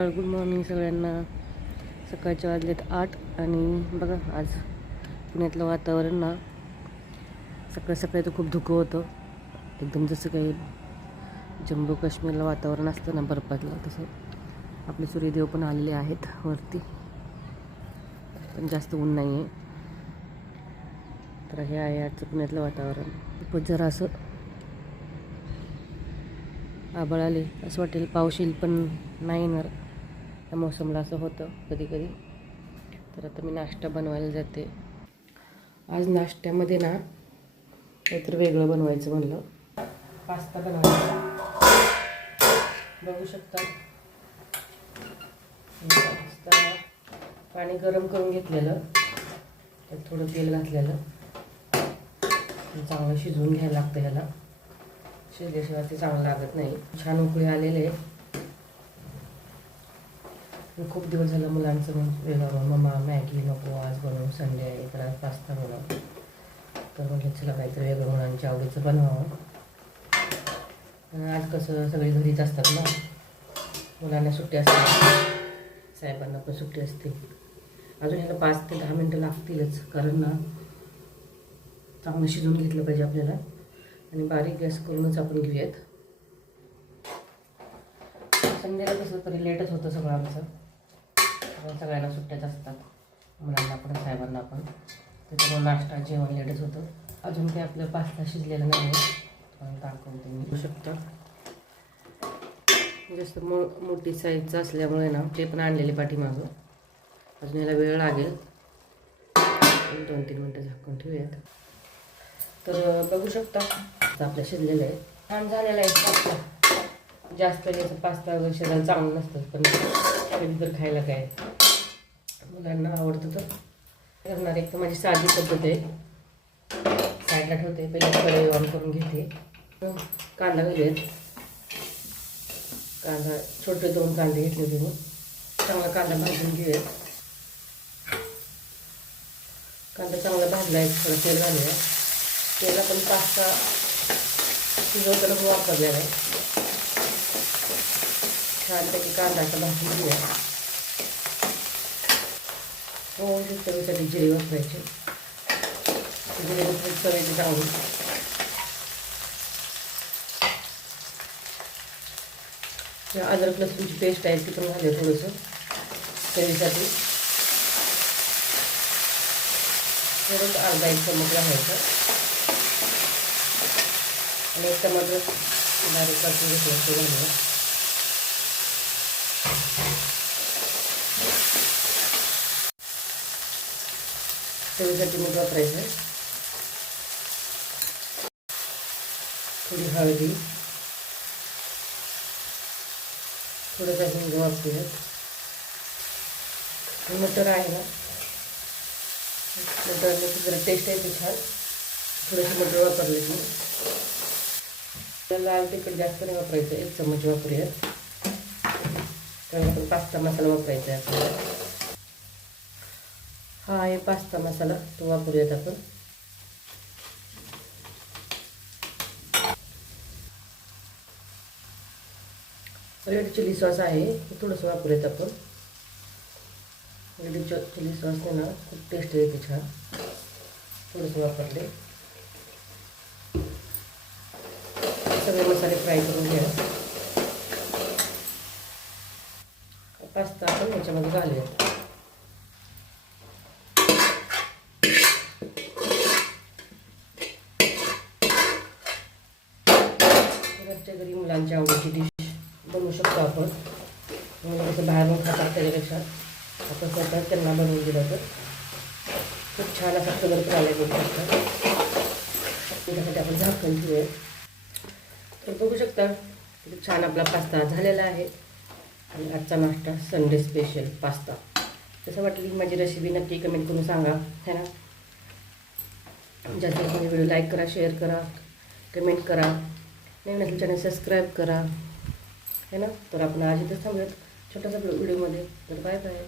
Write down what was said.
Good morning सगळ्यांना. सकाळचे वाजलेत 8 आणि बघा आज पुण्यातलं वातावरण ना सकाळी सकाळी तर खूप धुकं होतं, एकदम जसं काही जम्मू काश्मीरला वातावरण असतं ना बर्फातलं, तसं आपले सूर्यदेव पण आलेले आहेत वरती, पण जास्त ऊन नाही आहे. तर हे आहे आजचं पुण्यातलं वातावरण. खूपच जरा असं आभाळ आले असं वाटेल पाऊस येईल, पण नाही येणार. या मोसमला असं होतं कधी कधी. तर आता मी नाश्ता बनवायला जाते. आज नाश्त्यामध्ये ना काहीतरी वेगळं बनवायचं म्हणलं. पास्ता बनवायचा. बघू शकता पास्ता पाणी गरम करून घेतलेलं, त्यात थोडं तेल घातलेलं, चांगलं शिजवून घ्यायला लागतं. ह्याला शिजल्याशिवाय ते चांगलं लागत नाही. छान उकळी आलेले. खूप दिवस झालं मुलांचं वेगळं, मम्मा मॅगी नको आज बनवू, संडे आहे तर आज पास्ता बनव. तर म्हटलं चला काहीतरी वेगळं मुलांच्या आवडीचं बनवावं. आज कसं सगळे घरीच असतात ना, मुलांना सुट्टी असते, साहेबांना पण सुट्टी असते. अजून ह्याला 5 ते 10 मिनटं लागतीलच, कारण ना चांगलं शिजवून घेतलं पाहिजे आपल्याला. आणि बारीक गॅस करूनच आपण घेऊयात. संडेला कसं तरी लेटच होतं सगळं आमचं, सगळ्यांना सुट्ट्याच असतात, मुलांना पण साहेबांना पण, त्याच्यामुळे नाश्ता जेवण लेटच होतं. अजून काही आपलं पास्ता शिजलेला नाही आहे, दाखवते मी. बघू शकता जास्त मोठी साईजचं असल्यामुळे ना ते पण आणलेले पाठीमागं. अजून याला वेळ लागेल, 2-3 मिनटं झाकून ठेवूयात. तर बघू शकता आपल्या शिजलेलं आहे, छान झालेलं आहे पास्ता. जास्त याचं पास्ता वगैरे शरीराला चांगलं नसतं, पण कधी तर खायला काय मुलांना आवडतं तर करणार. एक तर माझी साधी पद्धत आहे, साईडला ठेवते. पहिले कढई ऑन करून घेते, कांदा घालूयात. कांदा छोटे 2 कांदे घेतले होते मी, चांगला कांदा भाजून घेऊयात. कांदा चांगला भाजला आहे, थोडं तेल घालूया. तेल आपण पास्ता शिजवताना वापरलेला आहे. छानपैकी कांदा असा भाजून घेऊया. चवीसाठी जिरे वापरायचे, जिरे चवीचे चांगली. अद्रक लसूणची पेस्ट आहे ती पण घालूया थोडंसं चवीसाठी. थोडंसं अर्धा 1 चमच घालायचं आणि 1 टमाटर बारीक कापून घेतलं ते घालूया. चवीसाठी मीठ वापरायचं, थोडी हळदी, थोडंसं हिंग वापरूयात. मटर आहे ना, मटरने जरा टेस्ट येते छान. थोडेसे मटर वापरले मी. लाल तिखट जास्त नाही वापरायचं, 1 चमच वापरूयात. कारण आपण पास्ता मसाला वापरायचा आहे आपल्याला. हा आहे पास्ता मसाला, तो वापरूयात आपण. रेड चिली सॉस आहे, थोडंसं वापरूयात आपण. रेड चिली सॉसने ना खूप टेस्ट येते छान, थोडंसं वापरले. सगळे मसाले फ्राय करून घ्या. पास्ता आपण याच्यामध्ये घालूया. घरच्या घरी मुलांच्या आवडीची डिश बनवू शकतो आपण. मुलं कसं बाहेरून खातात, त्याच्यापेक्षा आपण स्वतः त्यांना बनवून दिलं तर खूप छान असा कलर पण आला बघू शकता. त्याच्यासाठी आपण झाकण ठेवूया. तर बघू शकता खूप छान आपला पास्ता झालेला आहे. आणि आजचा नाश्ता संडे स्पेशल पास्ता. कसं वाटली माझी रेसिपी नक्की कमेंट करून सांगा, है ना. जास्तीत जास्त व्हिडिओ लाईक करा, शेअर करा, कमेंट करा. नवीन असेल चॅनल सबस्क्राईब करा, है ना. तर आपण आज इथंच थांबूयात छोट्याशा व्हिडिओमध्ये. तर बाय बाय.